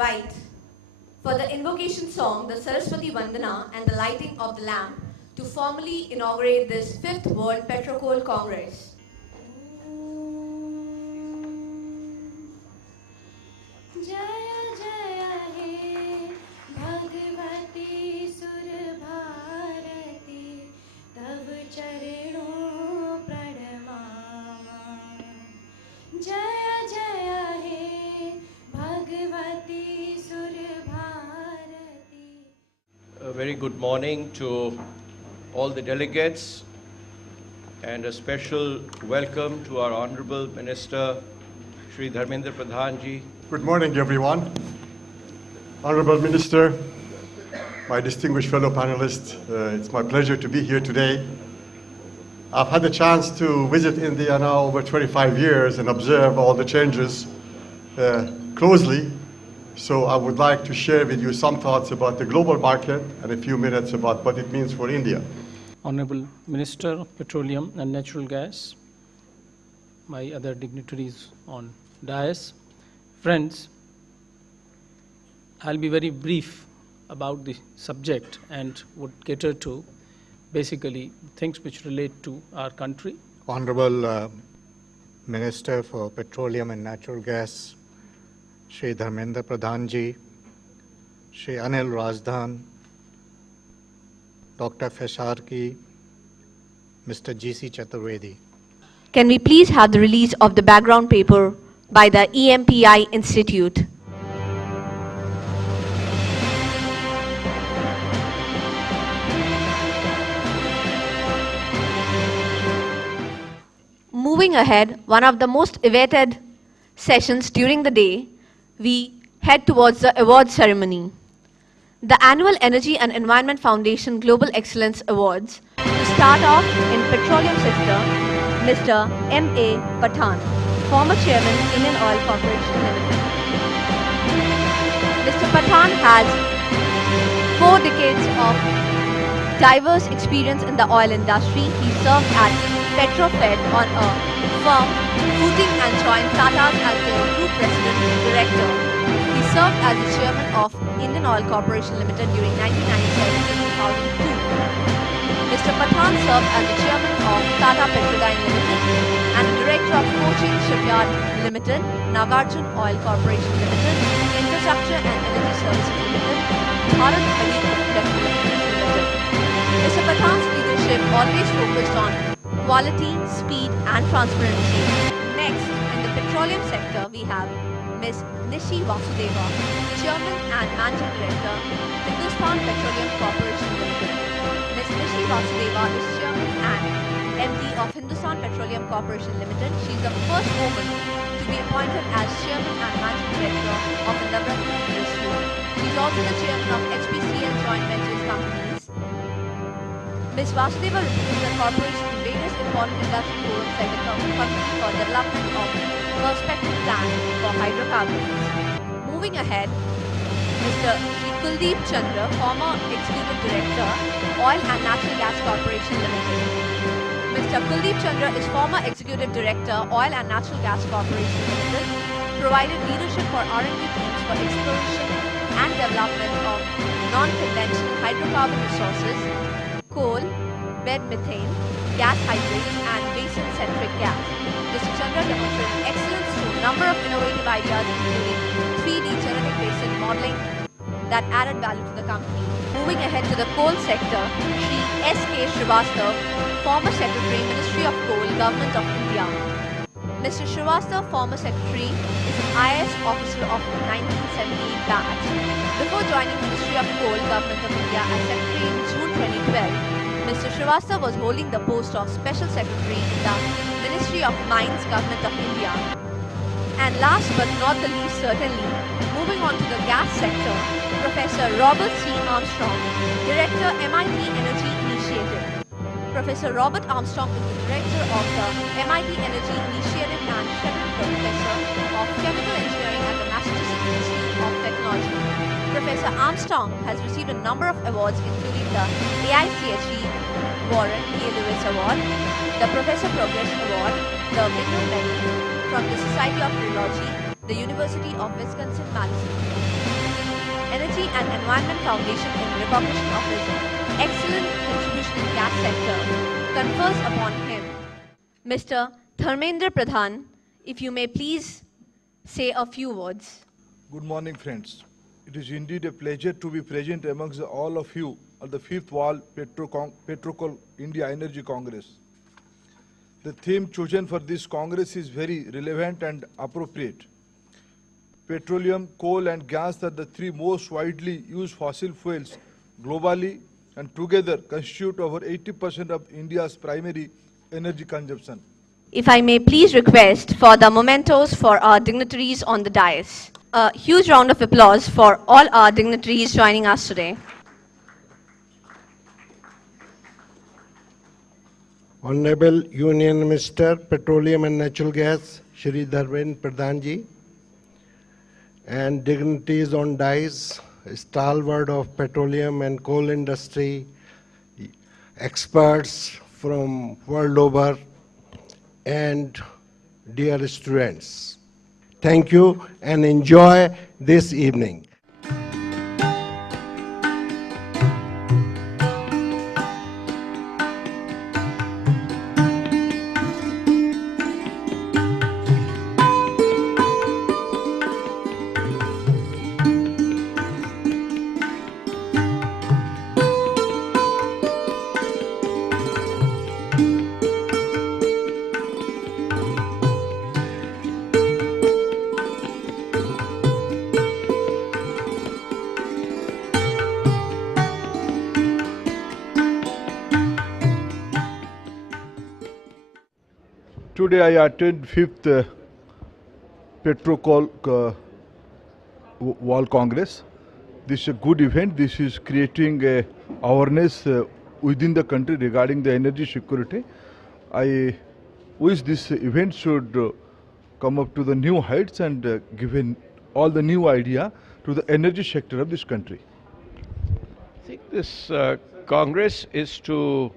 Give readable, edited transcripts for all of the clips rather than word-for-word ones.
invite for the invocation song, the Saraswati Vandana and the lighting of the lamp to formally inaugurate this 5th World PetroCoal Congress. A very good morning to all the delegates and a special welcome to our Honorable Minister, Shri Dharmendra Pradhan ji. Good morning, everyone. Honorable Minister, my distinguished fellow panelists, it's my pleasure to be here today. I've had the chance to visit India now over 25 years and observe all the changes closely. So I would like to share with you some thoughts about the global market and a few minutes about what it means for India. Honorable Minister of Petroleum and Natural Gas, my other dignitaries on dais, friends, I'll be very brief about the subject and would cater to basically things which relate to our country. Honorable Minister for Petroleum and Natural Gas, Shri Dharmendra Pradhan ji, Shri Anil Rajdhan, Dr. Fesharki, Mr. G.C. Chaturvedi. Can we please have the release of the background paper by the EMPI Institute? Moving ahead, one of the most awaited sessions during the day, we head towards the award ceremony. The annual Energy and Environment Foundation Global Excellence Awards. To start off in petroleum sector, Mr. M.A. Pathan, former chairman, Indian Oil Corporation Limited. Mr. Pathan has 4 decades of diverse experience in the oil industry. He served at PetroCoal on a firm footing and joined Tata's as their group president director. He served as the chairman of Indian Oil Corporation Limited during 1997 to 2002. Mr. Pathan served as the chairman of Tata Petroleum Limited and director of Cochin Shipyard Limited, Nagarjun Oil Corporation Limited, Infrastructure and Energy Services Limited, Bharat Heavy Electricals Limited. Mr. Pathan's leadership always focused on quality, speed and transparency. Next, in the petroleum sector, we have Ms. Nishi Vasudeva, Chairman and Managing Director, Hindustan Petroleum Corporation Limited. Ms. Nishi Vasudeva is Chairman and MD of Hindustan Petroleum Corporation Limited. She is the first woman to be appointed as Chairman and Managing Director of the Navratna PSU. She is also the Chairman of HPCL Joint Ventures Companies. Ms. Vasudeva represents the corporation in various important industry forums like the Committee for Development of Perspective Plan for Hydrocarbons. Moving ahead, Mr. Shri Kuldeep Chandra, former Executive Director, Oil and Natural Gas Corporation Limited. Mr. Kuldeep Chandra is former Executive Director, Oil and Natural Gas Corporation Limited, provided leadership for R&D teams for exploration and development of non-conventional hydrocarbon resources, coal, bed methane, gas hydrates and basin-centric gas. Mr. Chandra demonstrated excellence through a number of innovative ideas including 3D genetic basin modeling that added value to the company. Moving ahead to the coal sector, Shri S.K. Srivastava, former Secretary, Ministry of Coal, Government of India. Mr. Srivastava, former Secretary, is an IAS officer of 1978 batch. Before joining Ministry of Coal, Government of India as Secretary in June 2012, Mr. Srivastava was holding the post of Special Secretary in the Ministry of Mines, Government of India. And last but not the least, certainly, moving on to the gas sector, Professor Robert C. Armstrong, Director, MIT Energy Initiative. Professor Robert Armstrong is the Director of the MIT Energy Initiative and Chevron Professor of Chemical Engineering at the Massachusetts Institute of Technology. Professor Armstrong has received a number of awards including the AICHE Warren A. Lewis Award, the Professor Progress Award, the Bignum Medal from the Society of Rheology, the University of Wisconsin-Madison. Energy and Environment Foundation, in recognition of his excellent contribution in gas sector, confers upon him Mr. Dharmendra Pradhan, if you may please say a few words. Good morning, friends. It is indeed a pleasure to be present amongst all of you at the 5th World PetroCoal India Energy Congress. The theme chosen for this Congress is very relevant and appropriate. Petroleum, coal and gas are the three most widely used fossil fuels globally, and together constitute over 80% of India's primary energy consumption. If I may please request for the mementos for our dignitaries on the dais. A huge round of applause for all our dignitaries joining us today. Honorable Union Minister, Petroleum and Natural Gas, Shri Dharmendra Pradhan ji, and dignitaries on dais, stalwart of petroleum and coal industry, experts from world over, and dear students. Thank you and enjoy this evening. Today I attend 5th PetroCoal World Congress. This is a good event. This is creating awareness within the country regarding the energy security. I wish this event should come up to the new heights and given all the new idea to the energy sector of this country. I think this Congress is to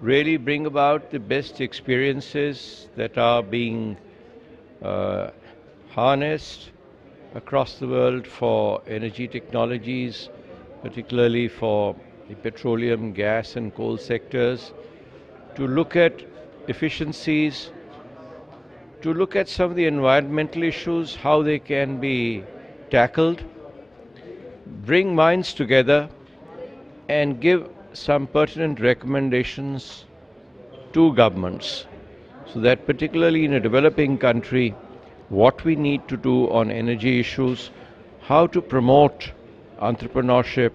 really bring about the best experiences that are being harnessed across the world for energy technologies, particularly for the petroleum, gas and coal sectors, to look at efficiencies, to look at some of the environmental issues, how they can be tackled, bring minds together and give some pertinent recommendations to governments, so that particularly in a developing country, what we need to do on energy issues, how to promote entrepreneurship,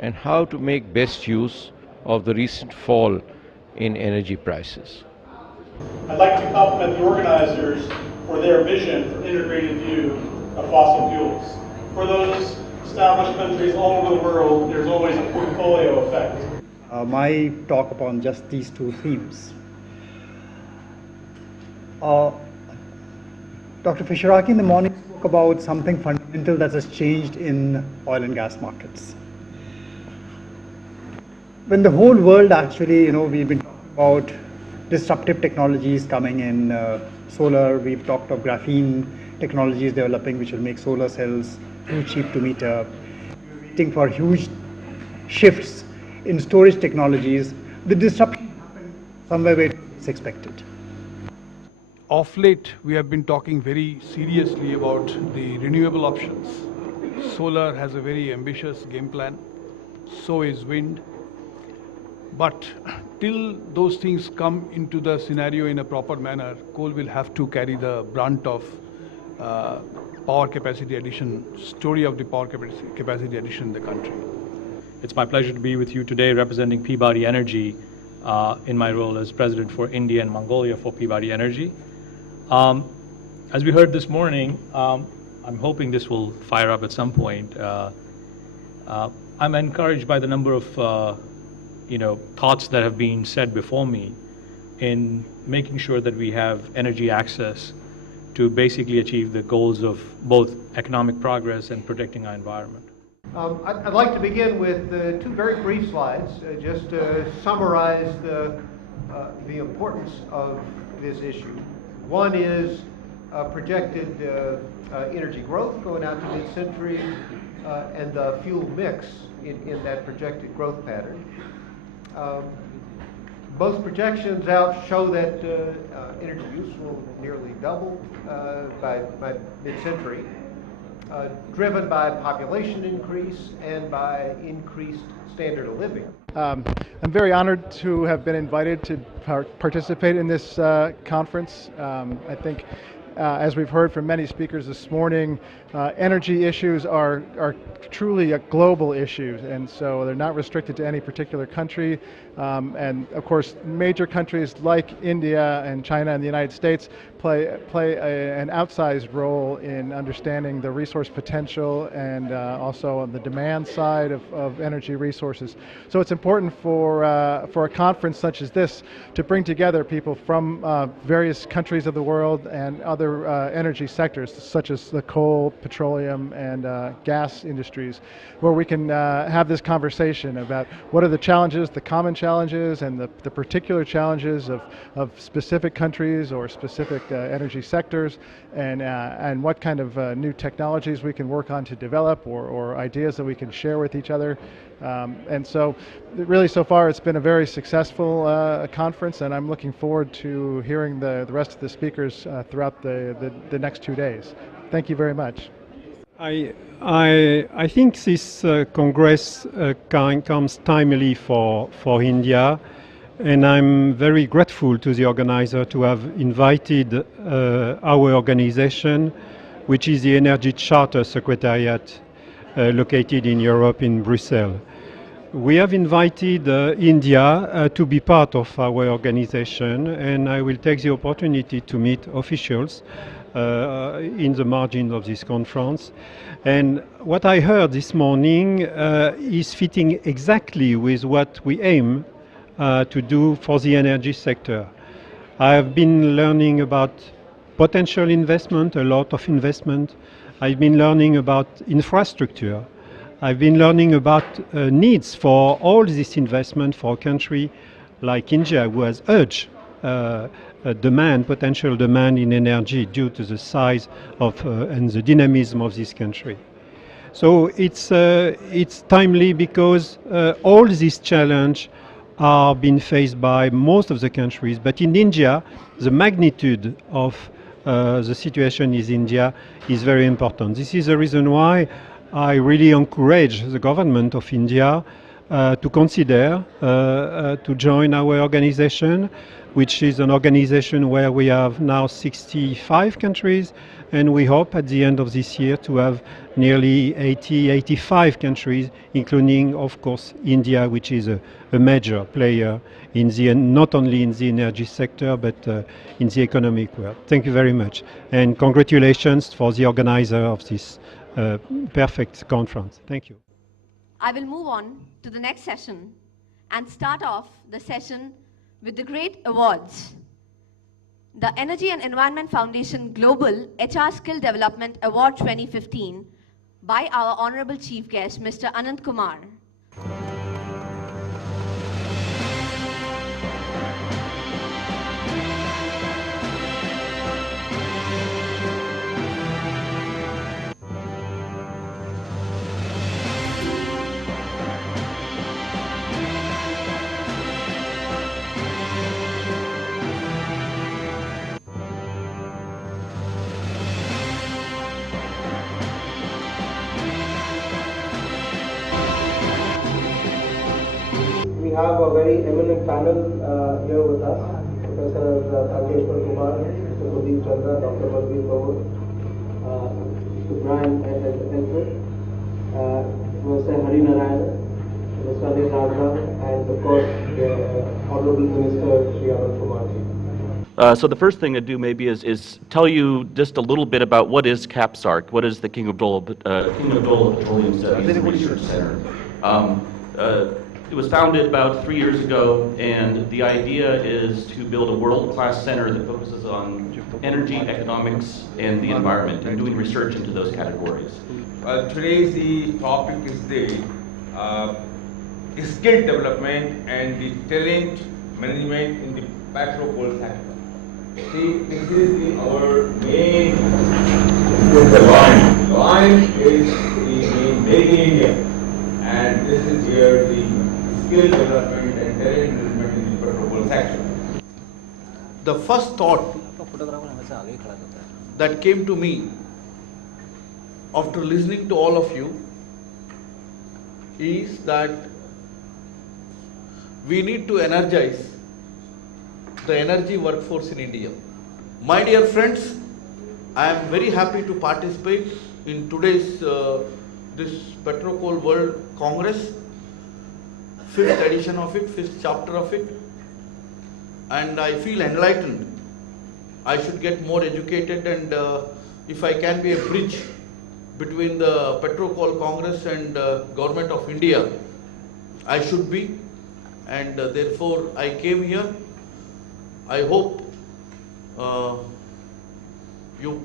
and how to make best use of the recent fall in energy prices. I'd like to compliment the organizers for their vision for integrated view of fossil fuels. For those established countries all over the world, there's always a portfolio effect. My talk upon just these two themes. Dr. Fisheraki in the morning spoke about something fundamental that has changed in oil and gas markets. When the whole world actually, we've been talking about disruptive technologies coming in solar, we've talked of graphene technologies developing which will make solar cells too cheap to meter. We're waiting for huge shifts in storage technologies. The disruption happened somewhere where it's expected. Of late, we have been talking very seriously about the renewable options. Solar has a very ambitious game plan, so is wind. But till those things come into the scenario in a proper manner, coal will have to carry the brunt of power capacity addition, story of the power capacity addition in the country. It's my pleasure to be with you today representing Peabody Energy in my role as President for India and Mongolia for Peabody Energy. As we heard this morning, I'm hoping this will fire up at some point. I'm encouraged by the number of thoughts that have been said before me in making sure that we have energy access to basically achieve the goals of both economic progress and protecting our environment. I'd like to begin with two very brief slides, just to summarize the importance of this issue. One is projected energy growth going out to mid-century, and the fuel mix in that projected growth pattern. Both projections out show that energy use will nearly double by mid-century, driven by population increase and by increased standard of living. I'm very honored to have been invited to participate in this conference. I think, as we've heard from many speakers this morning, energy issues are truly a global issue, and so they're not restricted to any particular country. And of course, major countries like India and China and the United States play an outsized role in understanding the resource potential and also on the demand side of energy resources. So it's important for a conference such as this to bring together people from various countries of the world and other energy sectors such as the coal, petroleum, and gas industries, where we can have this conversation about what are the challenges, the common challenges, and the particular challenges of specific countries or specific energy sectors, and what kind of new technologies we can work on to develop, or ideas that we can share with each other. And so really so far it's been a very successful conference, and I'm looking forward to hearing the rest of the speakers throughout the next 2 days. Thank you very much. I think this Congress comes timely for India, and I'm very grateful to the organizer to have invited our organization, which is the Energy Charter Secretariat located in Europe, in Brussels. We have invited India to be part of our organization, and I will take the opportunity to meet officials in the margin of this conference. And what I heard this morning is fitting exactly with what we aim to do for the energy sector. I have been learning about potential investment, a lot of investment. I've been learning about infrastructure. I've been learning about needs for all this investment for a country like India, who has urged potential demand in energy due to the size of and the dynamism of this country. So it's timely because all these challenges are being faced by most of the countries, but in India, the magnitude of the situation in India is very important. This is the reason why I really encourage the government of India to consider to join our organization, which is an organization where we have now 65 countries, and we hope at the end of this year to have nearly 85 countries, including, of course, India, which is a major player in not only in the energy sector, but in the economic world. Thank you very much, and congratulations for the organizer of this perfect conference. Thank you. I will move on to the next session and start off the session with the great awards. The Energy and Environment Foundation Global HR Skill Development Award 2015 by our Honorable Chief Guest, Mr. Anand Kumar. We have a very eminent panel here with us. Professor Thankeshwar Kumar, Mr. Sudeep Chandra, Dr. Balbir Kaur, Mr. Brian Elford, Mr. Hari Narayan, Mr. Anil Raghav, and of course the Honorable Minister Sri Anand Kumar. So the first thing to do maybe is tell you just a little bit about what is CAPSARC, what is the King Abdullah Petroleum Studies Research Center. It was founded about 3 years ago, and the idea is to build a world-class center that focuses on energy, economics, and the environment, and doing research into those categories. Today the topic is the skill development and the talent management in the PetroCoal sector. See, this is our main, the line. Line is the main Make in India. And this is where the skill development and talent development in the PetroCoal sector. The first thought that came to me after listening to all of you is that we need to energize the energy workforce in India. My dear friends, I am very happy to participate in today's this PetroCoal World Congress, 5th edition of it, 5th chapter of it, and I feel enlightened. I should get more educated, and if I can be a bridge between the PetroCoal Congress and Government of India, I should be, and therefore I came here. I hope you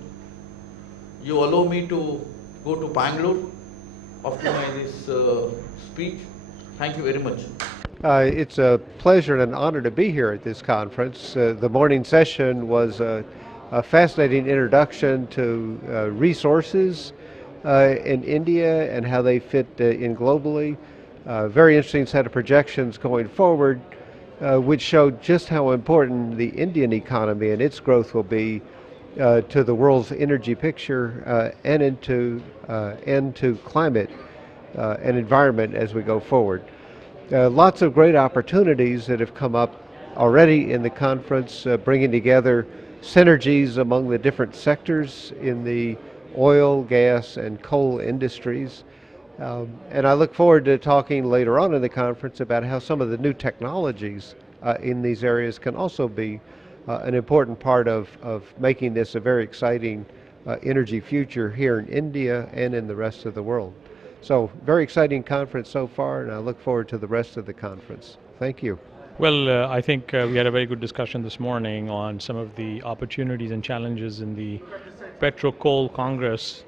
allow me to go to Bangalore after this speech. Thank you very much. It's a pleasure and an honor to be here at this conference. The morning session was a fascinating introduction to resources in India and how they fit in globally. Very interesting set of projections going forward, which showed just how important the Indian economy and its growth will be to the world's energy picture and to climate and environment as we go forward. Lots of great opportunities that have come up already in the conference, bringing together synergies among the different sectors in the oil, gas, and coal industries. And I look forward to talking later on in the conference about how some of the new technologies in these areas can also be an important part of making this a very exciting energy future here in India and in the rest of the world. So, very exciting conference so far, and I look forward to the rest of the conference. Thank you. Well, I think we had a very good discussion this morning on some of the opportunities and challenges in the PetroCoal Congress.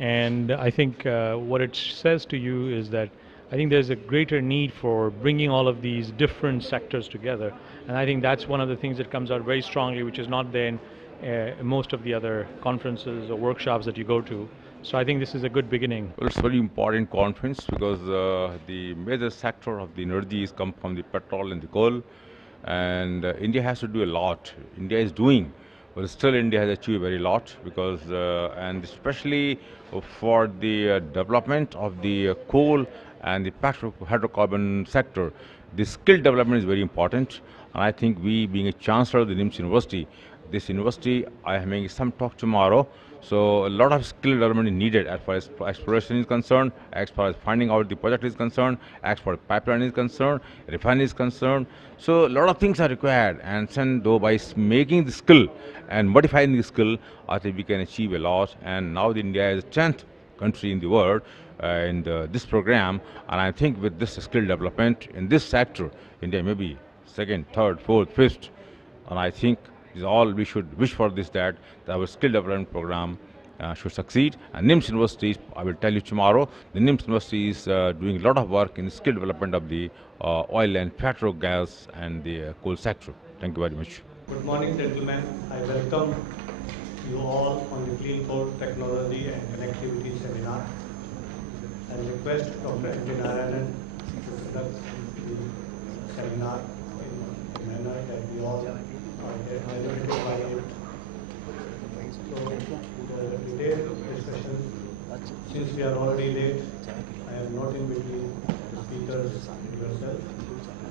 And I think what it says to you is that I think there's a greater need for bringing all of these different sectors together. And I think that's one of the things that comes out very strongly, which is not there in most of the other conferences or workshops that you go to. So I think this is a good beginning. Well, it's a very important conference because the major sector of the energy is come from the petrol and the coal, and India has to do a lot. India is doing, but still India has achieved very lot because, and especially for the development of the coal and the hydrocarbon sector, the skill development is very important. And I think we, being a chancellor of the NIMS University, this university, I am having some talk tomorrow. So a lot of skill development is needed as far as exploration is concerned, as far as finding out the project is concerned, as far as pipeline is concerned, refinery is concerned. So a lot of things are required, and then though by making the skill and modifying the skill, I think we can achieve a lot. And now India is the 10th country in the world in this program, and I think with this skill development in this sector, India may be 2nd, 3rd, 4th, 5th, and I think is all we should wish for this, that our skill development program should succeed. And NIMS University, I will tell you tomorrow, the NIMS University is doing a lot of work in skill development of the oil and petro gas and the coal sector. Thank you very much. Good morning, gentlemen. I welcome you all on the Clean Coal Technology and Connectivity Seminar. I request Dr. M. V. Narayanan to conduct the seminar in a manner that we all benefited by it. So, the detailed discussion, since we are already late, I am not in between the speakers yourself.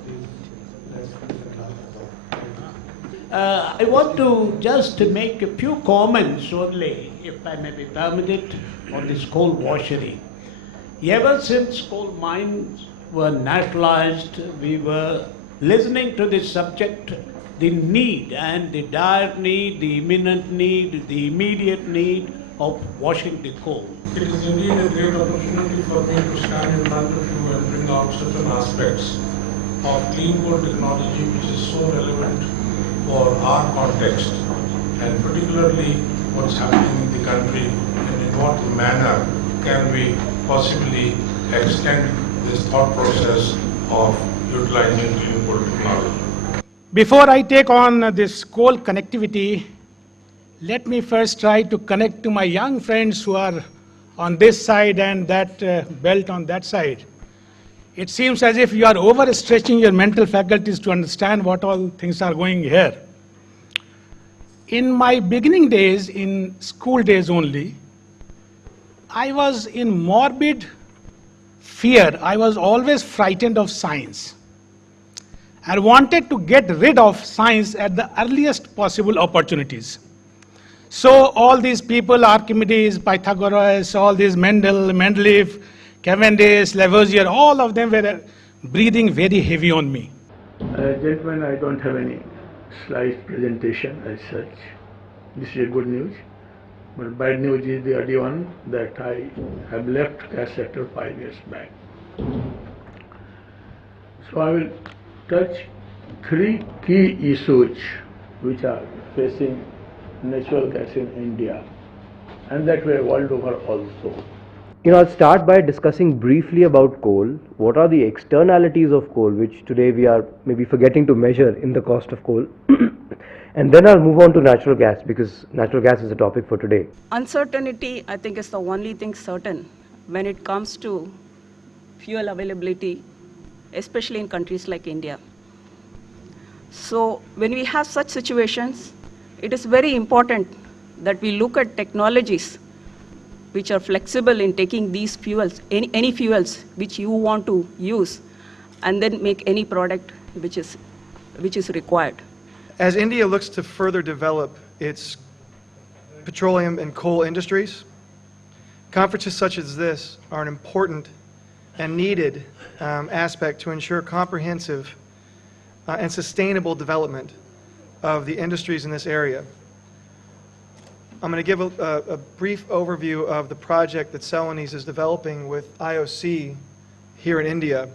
Please, let's I want to just make a few comments only, if I may be permitted, on this coal washery. Ever since coal mines were nationalized, we were listening to this subject, the need and the dire need, the imminent need, the immediate need of washing the coal. It is indeed a great opportunity for me to stand in front of you and bring out certain aspects of clean coal technology which is so relevant for our context, and particularly what's happening in the country and in what manner can we possibly extend this thought process of utilizing clean coal technology. Before I take on this coal connectivity, let me first try to connect to my young friends who are on this side and that belt on that side. It seems as if you are overstretching your mental faculties to understand what all things are going here. In my beginning days, in school days only, I was in morbid fear. I was always frightened of science. I wanted to get rid of science at the earliest possible opportunities. So all these people, Archimedes, Pythagoras, all these Mendeleev, Cavendish, Lavoisier, all of them were breathing very heavy on me. Gentlemen, I don't have any slide presentation as such. This is a good news. But bad news is the other one, that I have left gas sector 5 years back. So I will touch 3 key issues which are facing natural gas in India and that way world over also. I'll start by discussing briefly about coal. What are the externalities of coal, which today we are maybe forgetting to measure in the cost of coal? And then I'll move on to natural gas, because natural gas is the topic for today. Uncertainty, I think, is the only thing certain when it comes to fuel availability, especially in countries like India. So when we have such situations, it is very important that we look at technologies which are flexible in taking these fuels, any fuels which you want to use, and then make any product which is required. As India looks to further develop its petroleum and coal industries, conferences such as this are an important and needed aspect to ensure comprehensive and sustainable development of the industries in this area. I'm going to give a brief overview of the project that Celanese is developing with IOC here in India.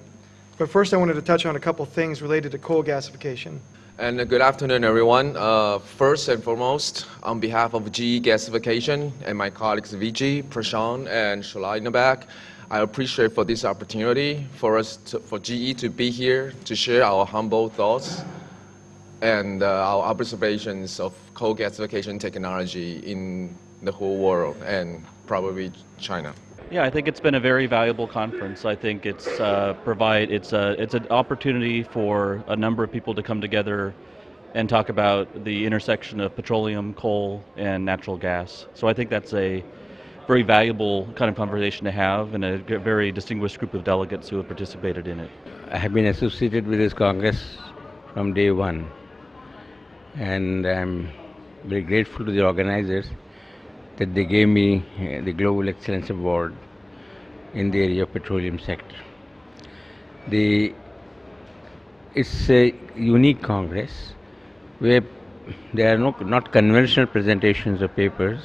But first I wanted to touch on a couple things related to coal gasification. And good afternoon, everyone. First and foremost, on behalf of GE Gasification and my colleagues Vijay, Prashant, and Shalai in the back, I appreciate for this opportunity for for GE to be here to share our humble thoughts and our observations of coal gasification technology in the whole world and probably China. Yeah, I think it's been a very valuable conference. I think it's it's an opportunity for a number of people to come together and talk about the intersection of petroleum, coal, and natural gas. So I think that's a very valuable kind of conversation to have, and a very distinguished group of delegates who have participated in it. I have been associated with this Congress from day one, and I'm very grateful to the organizers that they gave me the Global Excellence Award in the area of petroleum sector. It's a unique Congress where there are not conventional presentations of papers,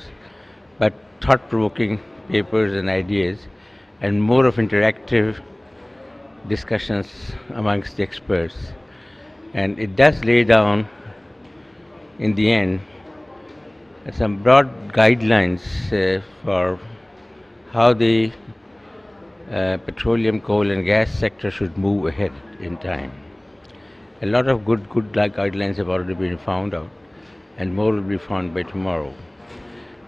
but thought-provoking papers and ideas, and more of interactive discussions amongst the experts. And it does lay down, in the end, some broad guidelines for how the petroleum, coal and gas sector should move ahead in time. A lot of good guidelines have already been found out, and more will be found by tomorrow.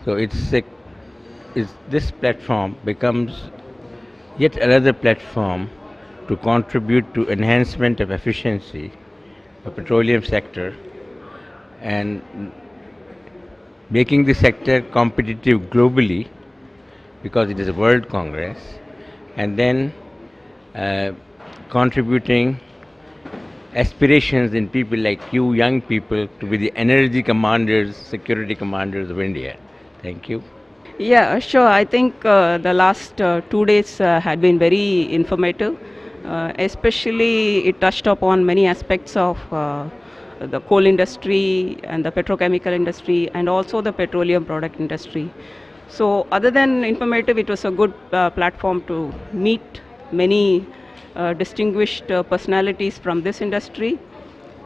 So this platform becomes yet another platform to contribute to enhancement of efficiency of petroleum sector and making the sector competitive globally, because it is a world congress, and then contributing aspirations in people like you, young people, to be the energy commanders, security commanders of India. Thank you. Yeah, sure. I think the last 2 days had been very informative. Especially it touched upon many aspects of the coal industry and the petrochemical industry and also the petroleum product industry. So other than informative, it was a good platform to meet many distinguished personalities from this industry.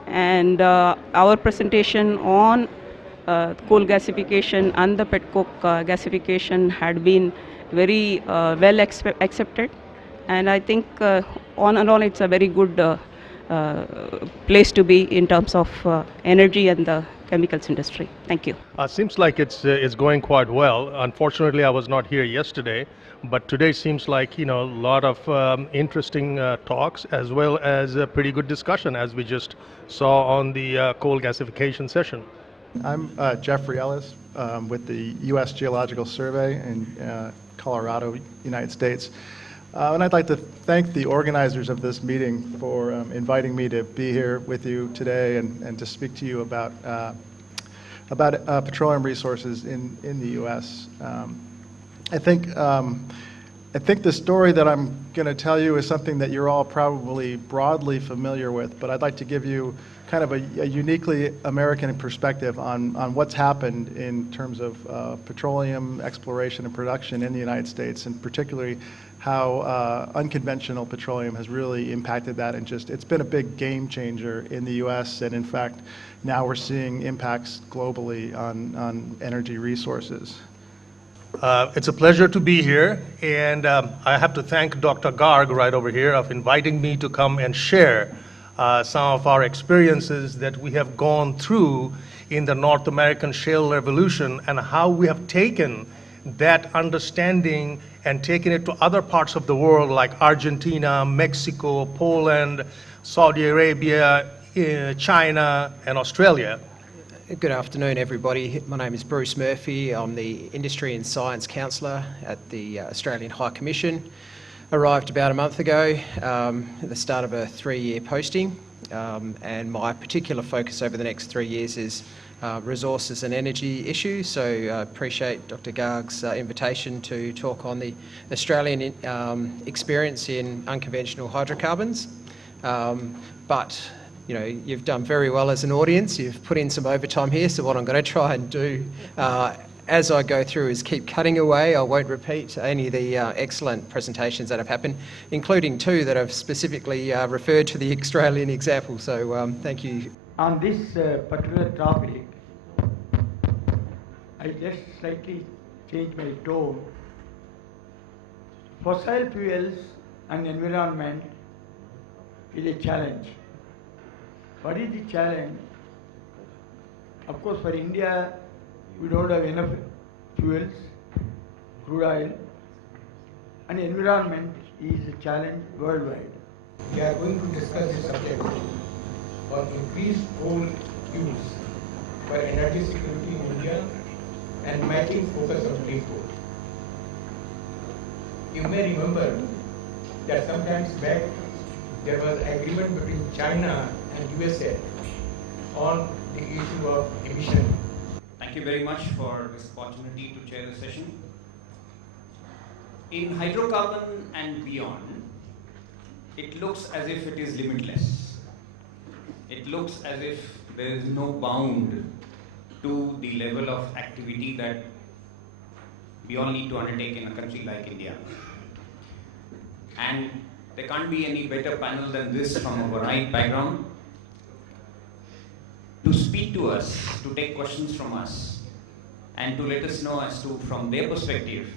And our presentation on coal gasification and the petcoke gasification had been very well accepted. And I think on and on it's a very good place to be in terms of energy and the chemicals industry. Thank you. Seems like it's going quite well. Unfortunately, I was not here yesterday, but today seems like a lot of interesting talks as well as a pretty good discussion as we just saw on the coal gasification session. I'm Jeffrey Ellis with the U.S. Geological Survey in Colorado, United States. And I'd like to thank the organizers of this meeting for inviting me to be here with you today and to speak to you about petroleum resources in the U.S. I think the story that I'm going to tell you is something that you're all probably broadly familiar with, but I'd like to give you kind of a uniquely American perspective on what's happened in terms of petroleum exploration and production in the United States, and particularly how unconventional petroleum has really impacted that, and it's been a big game changer in the U.S. and in fact now we're seeing impacts globally on energy resources. It's a pleasure to be here, and I have to thank Dr. Garg right over here of inviting me to come and share some of our experiences that we have gone through in the North American shale revolution and how we have taken that understanding and taken it to other parts of the world like Argentina, Mexico, Poland, Saudi Arabia, China, and Australia. Good afternoon, everybody. My name is Bruce Murphy. I'm the Industry and Science Counsellor at the Australian High Commission. Arrived about a month ago at the start of a 3-year posting, and my particular focus over the next 3 years is resources and energy issues. So I appreciate Dr. Garg's invitation to talk on the Australian experience in unconventional hydrocarbons. But you've done very well as an audience. You've put in some overtime here, so what I'm going to try and do as I go through is keep cutting away. I won't repeat any of the excellent presentations that have happened, including 2 that have specifically referred to the Australian example, so thank you. On this particular topic, I just slightly change my tone. Fossil fuels and environment is a challenge. What is the challenge? Of course, for India, we don't have enough fuels, crude oil, and environment is a challenge worldwide. We are going to discuss the subject for increased coal use for energy security in India and matching focus on clean coal. You may remember that sometimes back there was agreement between China and USA on the issue of emission. Thank you very much for this opportunity to chair the session. In hydrocarbon and beyond, it looks as if it is limitless. It looks as if there is no bound to the level of activity that we all need to undertake in a country like India. And there can't be any better panel than this from a varied background to speak to us, to take questions from us, and to let us know as to, from their perspective,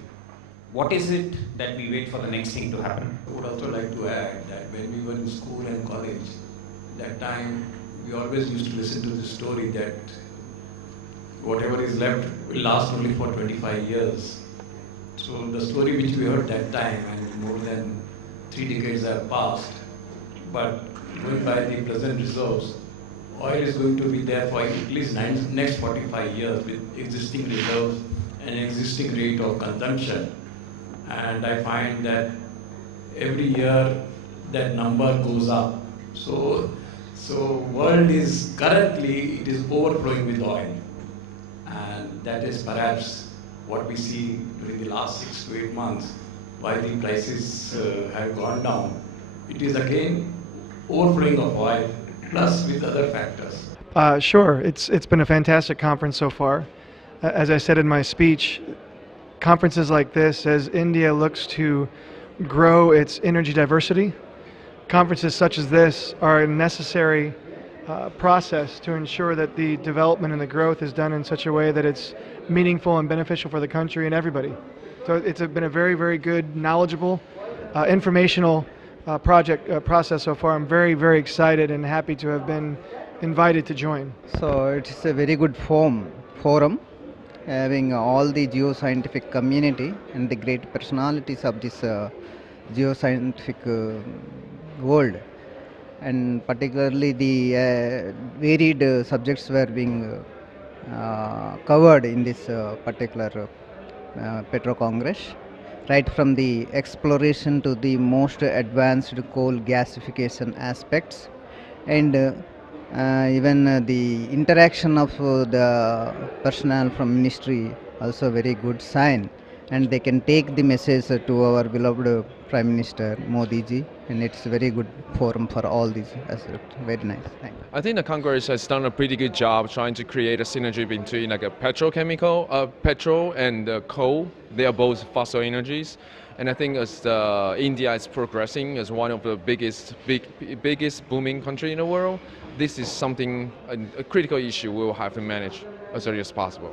what is it that we wait for the next thing to happen. I would also like to add that when we were in school and college, that time we always used to listen to the story that whatever is left will last only for 25 years. So the story which we heard that time, and more than 3 decades have passed, but going by the present reserves, oil is going to be there for at least next 45 years with existing reserves and existing rate of consumption. And I find that every year that number goes up. So world is currently, it is overflowing with oil. And that is perhaps what we see during the last 6 to 8 months, why the prices have gone down. It is again overflowing of oil, plus with other factors. Sure, it's been a fantastic conference so far. As I said in my speech, conferences like this, as India looks to grow its energy diversity, conferences such as this are a necessary process to ensure that the development and the growth is done in such a way that it's meaningful and beneficial for the country and everybody. So it's been a very, very good, knowledgeable, informational process so far. I'm very, very excited and happy to have been invited to join. So it's a very good forum, having all the geoscientific community and the great personalities of this geoscientific world, and particularly the varied subjects were being covered in this particular Petro Congress, right from the exploration to the most advanced coal gasification aspects, and even the interaction of the personnel from ministry also very good sign, and they can take the message to our beloved Prime Minister Modi ji, and it's a very good forum for all these aspects. Very nice. Thank you. I think the Congress has done a pretty good job trying to create a synergy between like a petrol and coal. They are both fossil energies. And I think as India is progressing as one of the biggest booming country in the world, this is something, a critical issue we will have to manage as early as possible.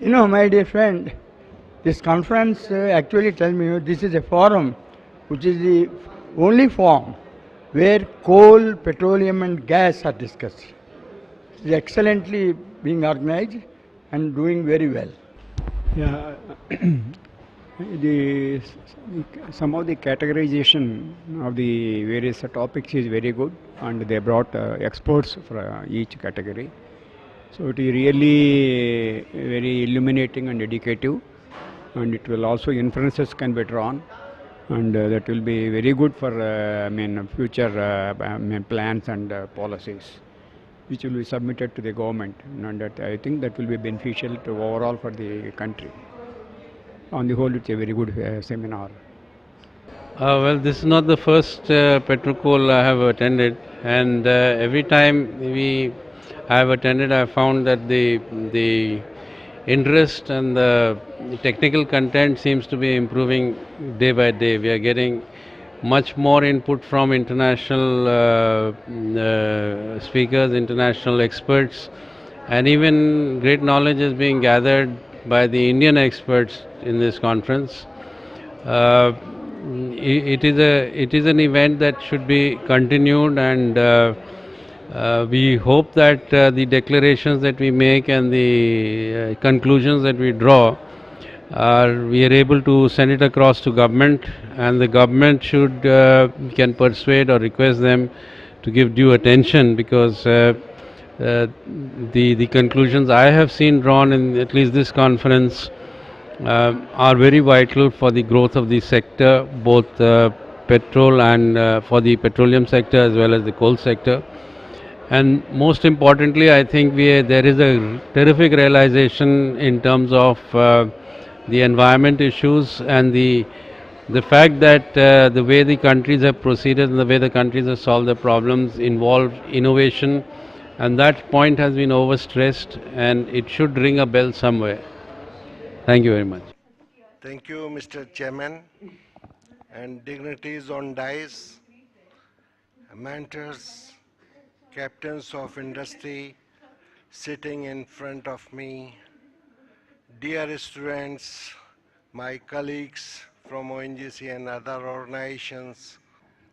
You know, my dear friend, this conference actually tells me this is a forum which is the only forum where coal, petroleum and gas are discussed. It is excellently being organized and doing very well. Yeah, some of the categorization of the various topics is very good, and they brought experts for each category. So it is really very illuminating and educative, and it will also inferences can be drawn, and that will be very good for future plans and policies which will be submitted to the government, and that I think that will be beneficial to overall for the country. On the whole, it's a very good seminar. Well, this is not the first PetroCoal I have attended, and every time I have attended, I have found that the interest and the technical content seems to be improving day by day. We are getting much more input from international speakers, international experts, and even great knowledge is being gathered by the Indian experts in this conference. It is an event that should be continued, and we hope that the declarations that we make and the conclusions that we draw we are able to send it across to government, and the government should can persuade or request them to give due attention, because the conclusions I have seen drawn in at least this conference are very vital for the growth of the sector, both petrol and for the petroleum sector as well as the coal sector. And most importantly, I think there is a terrific realization in terms of the environment issues and the fact that the way the countries have proceeded and the way the countries have solved their problems involve innovation, and that point has been overstressed, and it should ring a bell somewhere. Thank you very much. Thank you, Mr. Chairman, and dignitaries on dais, mentors, captains of industry sitting in front of me, dear students, my colleagues from ONGC and other organizations.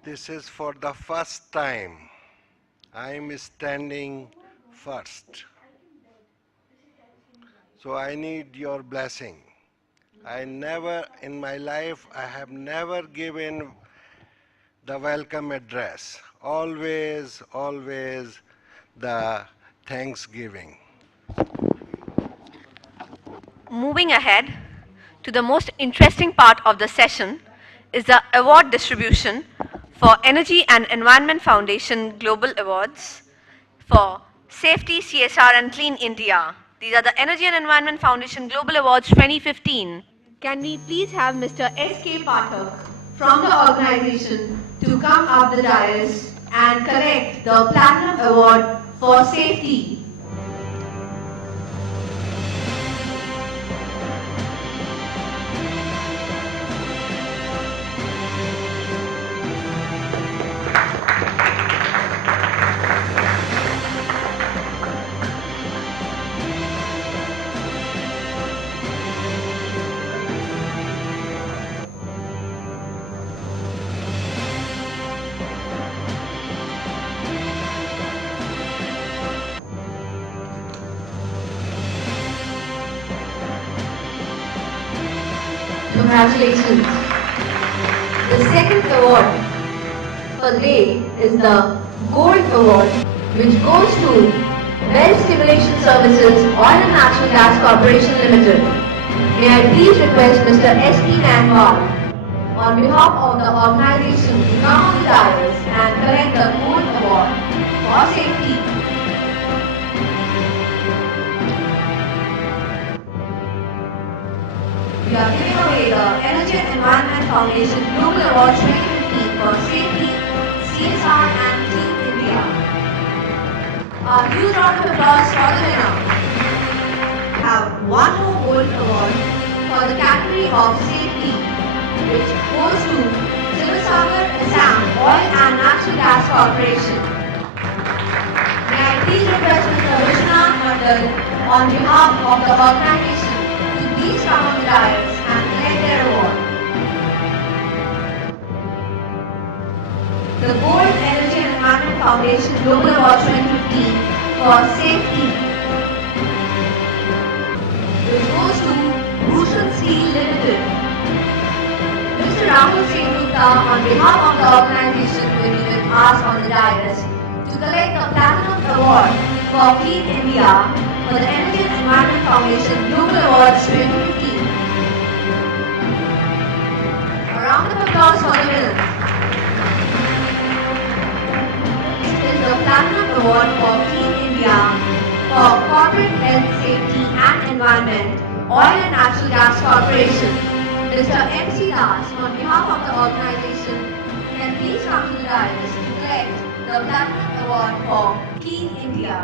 This is for the first time I am standing first. So I need your blessing. In my life, I have never given the welcome address. Always the Thanksgiving. Moving ahead to the most interesting part of the session is the award distribution for Energy and Environment Foundation Global Awards for Safety, CSR and Clean India. These are the Energy and Environment Foundation Global Awards 2015. Can we please have Mr. S.K. Pathak from the organization to come up the dais and collect the Platinum Award for Safety. Congratulations. The second award for the day is the Gold Award, which goes to Well Stimulation Services Oil and Natural Gas Corporation Limited. May I please request Mr. S.P. Nanwal on behalf of the organization to come on the dais and collect the Gold Award for safety. We are giving away the Energy and Environment Foundation Global Award 2015 for Safety, CSR and Clean India. A huge round of applause for the winner. We have one more Gold Award for the category of Safety, which goes to Silvasagar Assam Oil and Natural Gas Corporation. May I please request Mr. Vishwanath Mandal on behalf of the organization to please come on the dais and collect their award. The Gold Energy and Environment Foundation Global Award 2015 for Safety, which goes to Bhushan Steel Limited. Mr. Rahul Singh Gupta on behalf of the organization will be with us on the dais to collect the Platinum Award for Clean India for the Energy and Environment Foundation Global Awards 2015. A round of applause for the winners. This is the Platinum Award for Clean India for Corporate Health, Safety and Environment, Oil and Natural Gas Corporation. Mr. M.C. Das, on behalf of the organization, can please come to the dais to collect the Platinum Award for Clean India.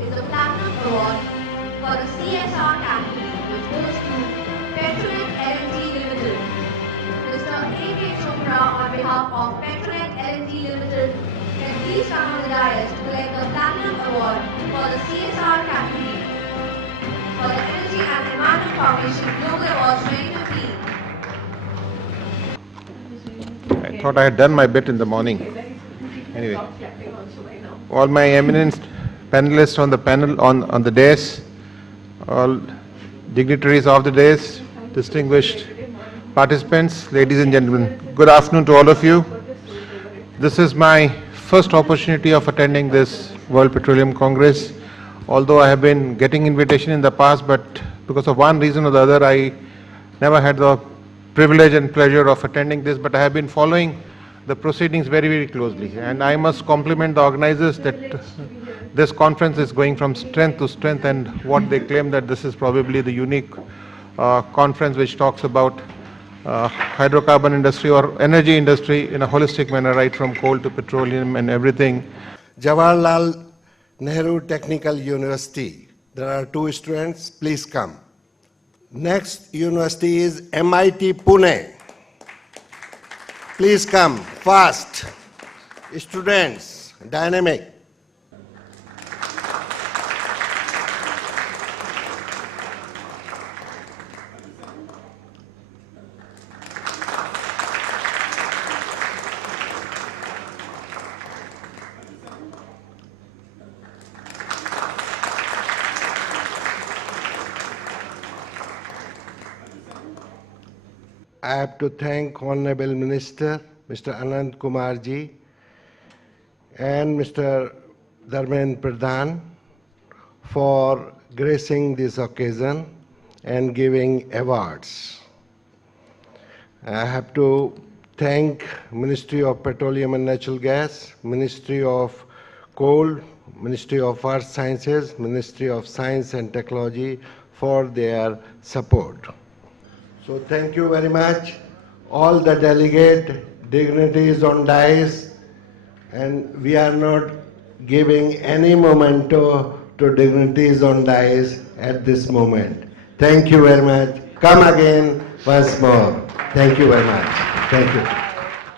Is the Platinum Award for the CSR category, which goes to PetroCoal Limited. Mr. A.K. Chopra, on behalf of PetroCoal Limited, can please come on the dais to collect the Platinum Award for the CSR category for the Energy and Environment Foundation Global Awards 2015. I thought I had done my bit in the morning. Anyway, all my eminent panelists on the panel, on the dais, all dignitaries of the dais, distinguished participants, ladies and gentlemen, good afternoon to all of you. This is my first opportunity of attending this World Petroleum Congress. Although I have been getting invitation in the past, but because of one reason or the other, I never had the privilege and pleasure of attending this, but I have been following the proceedings very, very closely. And I must compliment the organizers that this conference is going from strength to strength, and what they claim that this is probably the unique conference which talks about hydrocarbon industry or energy industry in a holistic manner, right from coal to petroleum and everything. Jawaharlal Nehru Technical University. There are 2 students, please come. Next university is MIT Pune. Please come, fast. Students, dynamic. I have to thank Honorable Minister, Mr. Anand Kumar ji, and Mr. Dharmendra Pradhan for gracing this occasion and giving awards. I have to thank Ministry of Petroleum and Natural Gas, Ministry of Coal, Ministry of Earth Sciences, Ministry of Science and Technology for their support. So thank you very much, all the delegate dignitaries on dais, and we are not giving any memento to dignitaries on dais at this moment. Thank you very much. Come again once more. Thank you very much. Thank you.